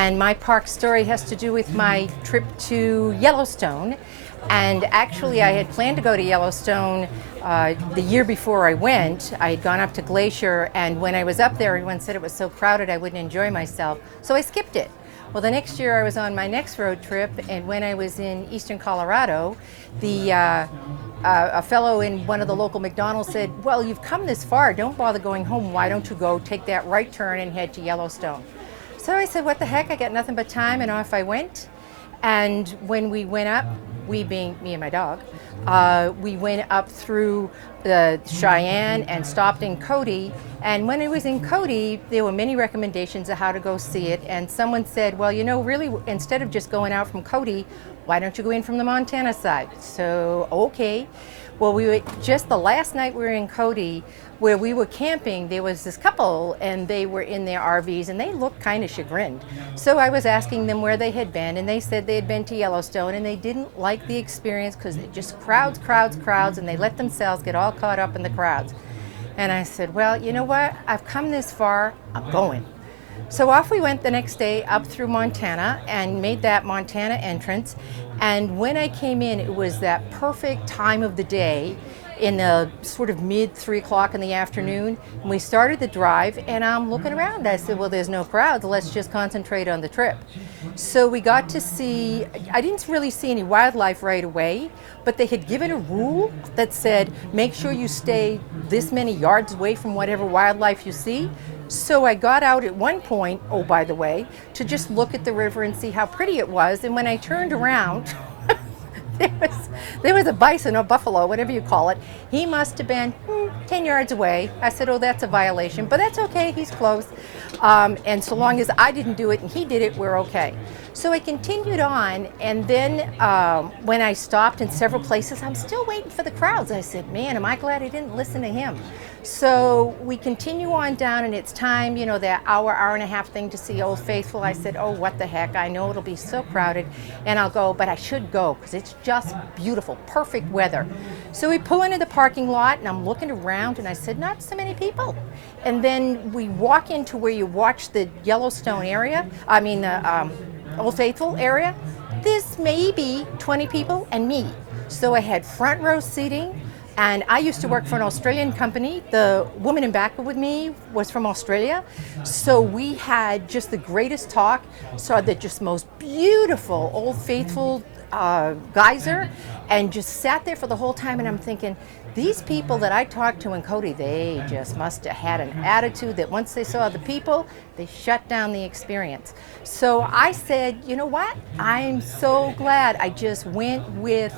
And my park story has to do with my trip to Yellowstone. And actually, I had planned to go to Yellowstone the year before I went. I had gone up to Glacier, and when I was up there, everyone said it was so crowded I wouldn't enjoy myself, so I skipped it. Well, the next year I was on my next road trip, and when I was in eastern Colorado, a fellow in one of the local McDonald's said, well, you've come this far, don't bother going home, why don't you go take that right turn and head to Yellowstone? So I said, what the heck, I got nothing but time, and off I went. And when we went up, we being me and my dog, we went up through the Cheyenne and stopped in Cody. And when I was in Cody, there were many recommendations of how to go see it. And someone said, well, you know, really, instead of just going out from Cody, why don't you go in from the Montana side? So, okay. Well, we were just the last night we were in Cody, where we were camping, there was this couple and they were in their RVs and they looked kind of chagrined. So I was asking them where they had been, and they said they had been to Yellowstone and they didn't like the experience because it just crowds, and they let themselves get all caught up in the crowds. And I said, well, you know what? I've come this far, I'm going. So off we went the next day up through Montana and made that Montana entrance. And when I came in, it was that perfect time of the day in the sort of mid 3 o'clock in the afternoon. And we started the drive and I'm looking around. I said, well, there's no crowds, let's just concentrate on the trip. So we got to see, I didn't really see any wildlife right away, but they had given a rule that said, make sure you stay this many yards away from whatever wildlife you see. So I got out at one point, oh, by the way, to just look at the river and see how pretty it was. And when I turned around, there was a bison or buffalo, whatever you call it. He must have been 10 yards away. I said, oh, that's a violation, but that's okay, he's close. And so long as I didn't do it and he did it, we're okay. So I continued on, and then when I stopped in several places, I'm still waiting for the crowds. I said, man, am I glad I didn't listen to him. So we continue on down, and it's time, you know, that hour and a half thing to see Old Faithful. I said, oh, what the heck, I know it'll be so crowded, and I'll go, but I should go, because it's just beautiful, perfect weather. So we pull into the parking lot, and I'm looking around, and I said, not so many people. And then we walk into where you watch the Yellowstone area, the Old Faithful area. There's maybe 20 people and me. So I had front row seating, and I used to work for an Australian company. The woman in back with me was from Australia. So we had just the greatest talk, saw the just most beautiful Old Faithful geyser, and just sat there for the whole time, and I'm thinking, these people that I talked to in Cody, they just must have had an attitude that once they saw the people, they shut down the experience. So I said, you know what? I'm so glad I just went with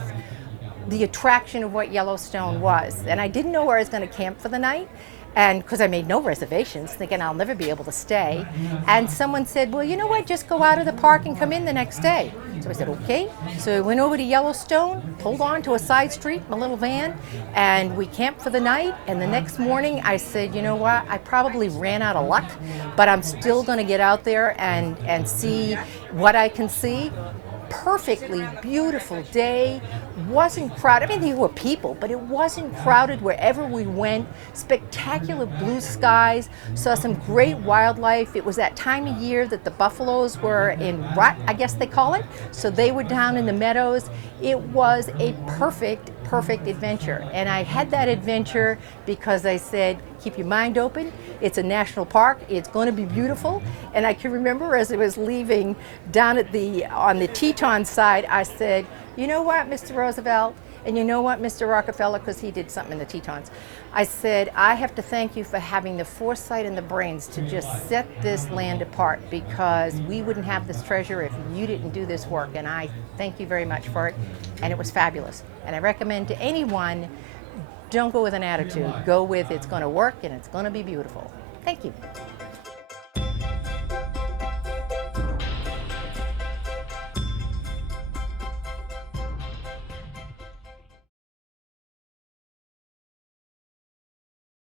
the attraction of what Yellowstone was. And I didn't know where I was going to camp for the night, and because I made no reservations, thinking I'll never be able to stay. And someone said, well, you know what, just go out of the park and come in the next day. So I said, okay. So I went over to Yellowstone, pulled on to a side street, my little van, and we camped for the night. And the next morning I said, you know what, I probably ran out of luck, but I'm still going to get out there and see what I can see. Perfectly beautiful day, wasn't crowded. I mean, there were people, but it wasn't crowded wherever we went. Spectacular blue skies, saw some great wildlife. It was that time of year that the buffaloes were in rut, I guess they call it. So they were down in the meadows. It was a perfect adventure. And I had that adventure because I said, keep your mind open. It's a national park. It's going to be beautiful. And I can remember as I was leaving down on the Teton side, I said, you know what, Mr. Roosevelt, and you know what, Mr. Rockefeller, because he did something in the Tetons. I said, I have to thank you for having the foresight and the brains to just set this land apart, because we wouldn't have this treasure if you didn't do this work. And I thank you very much for it. And it was fabulous. And I recommend to anyone, don't go with an attitude. Go with it's going to work and it's going to be beautiful. Thank you.